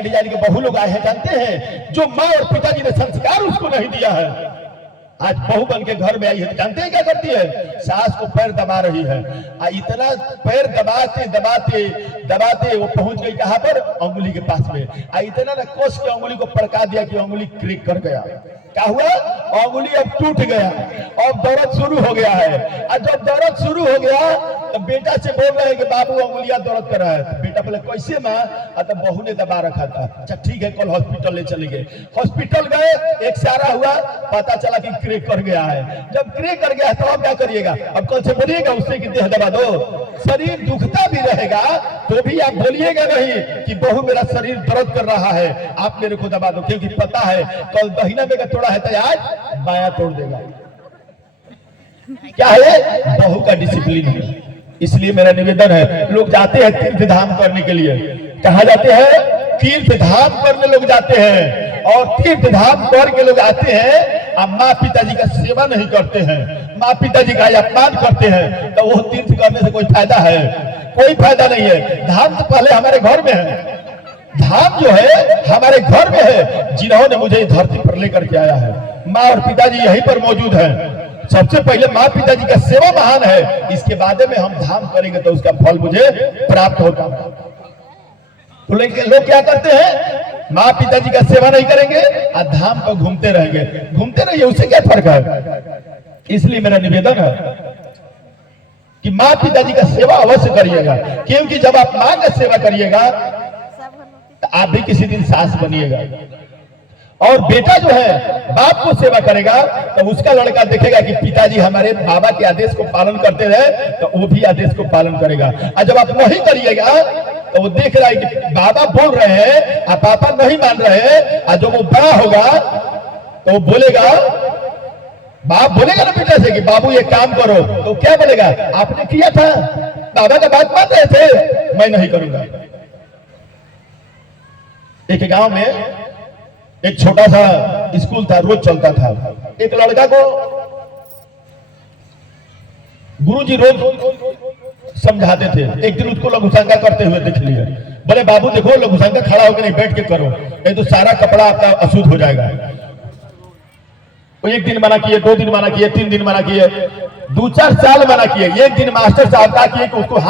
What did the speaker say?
Design के बहु लोग आए हैं, जानते हैं, जो माँ और पिताजी ने संस्कार उसको नहीं दिया है। आज बहू बन के घर में आई है, जानते हैं क्या करती है? सास को पैर दबा रही है। इतना पैर दबाते दबाते दबाते वो पहुंच गई कहां पर? अंगुली के पास में। इतना ना कोस के अंगुली को पड़का दिया कि अंगुली क्रिक कर गया। क्या हुआ? अंगुली अब टूट गया, अब दर्द शुरू हो गया है। और जब दर्द शुरू हो गया तो बेटा से बोल रहे हैं कि बाबू अंगुलियां दर्द कर रहा है। तो बेटा बोले कैसे माँ? तो बहू ने दबा रखा था। अच्छा ठीक है, कल हॉस्पिटल ले चले गए। हॉस्पिटल गए, एक्सरे हुआ, पता चला कि क्रेक कर गया है। जब क्रेक कर गया तो अब क्या करिएगा? अब कल से बोलिएगा उससे कि देह दबा दो। शरीर दुखता भी रहेगा तो भी आप बोलिएगा नहीं कि बहू मेरा शरीर दर्द कर रहा है, आप मेरे को दबा दो, क्योंकि पता है कल दहिना में का तोड़ा है तो आज बायां तोड़ देगा। क्या है? बहू का डिसिप्लिन है। इसलिए मेरा निवेदन है, लोग जाते हैं तीर्थ धाम करने के लिए। कहा जाते हैं? तीर्थ धाम करने लोग जाते हैं, और तीर्थ धाम करके लोग आते हैं और माँ पिताजी का सेवा नहीं करते हैं, माँ पिताजी का अपमान करते हैं। तो वो तीर्थ करने से कोई फायदा है? कोई फायदा नहीं है। धाम तो पहले हमारे घर में है। धाम जो है हमारे घर में है, जिन्होंने मुझे धरती पर लेकर के आया है। माँ और पिताजी यहीं पर मौजूद है। सबसे पहले माँ पिताजी का सेवा महान है, इसके बाद में हम धाम करेंगे तो उसका फल मुझे प्राप्त होगा। तो लोग क्या करते हैं? माँ पिताजी का सेवा नहीं करेंगे और धाम पर घूमते रहेंगे। घूमते रहिए, उससे क्या फर्क है? इसलिए मेरा निवेदन है कि माँ पिताजी का सेवा अवश्य करिएगा, क्योंकि जब आप माँ का सेवा करिएगा तो आप भी किसी दिन सास बनिएगा। और बेटा जो है बाप को सेवा करेगा तो उसका लड़का देखेगा कि पिताजी हमारे बाबा के आदेश को पालन करते रहे, तो वो भी आदेश को पालन करेगा। और जब आप नहीं करिएगा तो वो देख रहा है कि बाबा बोल रहे हैं और पापा नहीं मान रहे हैं, और जब वो बड़ा होगा तो वो बोलेगा, बाप बोलेगा ना बेटा से कि बाबू ये काम करो, तो क्या बोलेगा? आपने किया था, बाबा का बात मान रहे थे, मैं नहीं करूंगा। एक गांव में एक छोटा सा स्कूल था, रोज चलता था। एक लड़का को गुरुजी रोज समझाते थे। एक दिन उसको लघुशंका करते हुए देख लिया। बोले बाबू देखो, लघुशंका खड़ा होकर नहीं, बैठ के करो, नहीं तो सारा कपड़ा आपका अशुद्ध हो जाएगा। तो एक दिन मना किए, 2 दिन मना किए, 3 दिन मना किए, 2-4 साल मना किए। एक दिन मास्टर साहब कहा कि उसको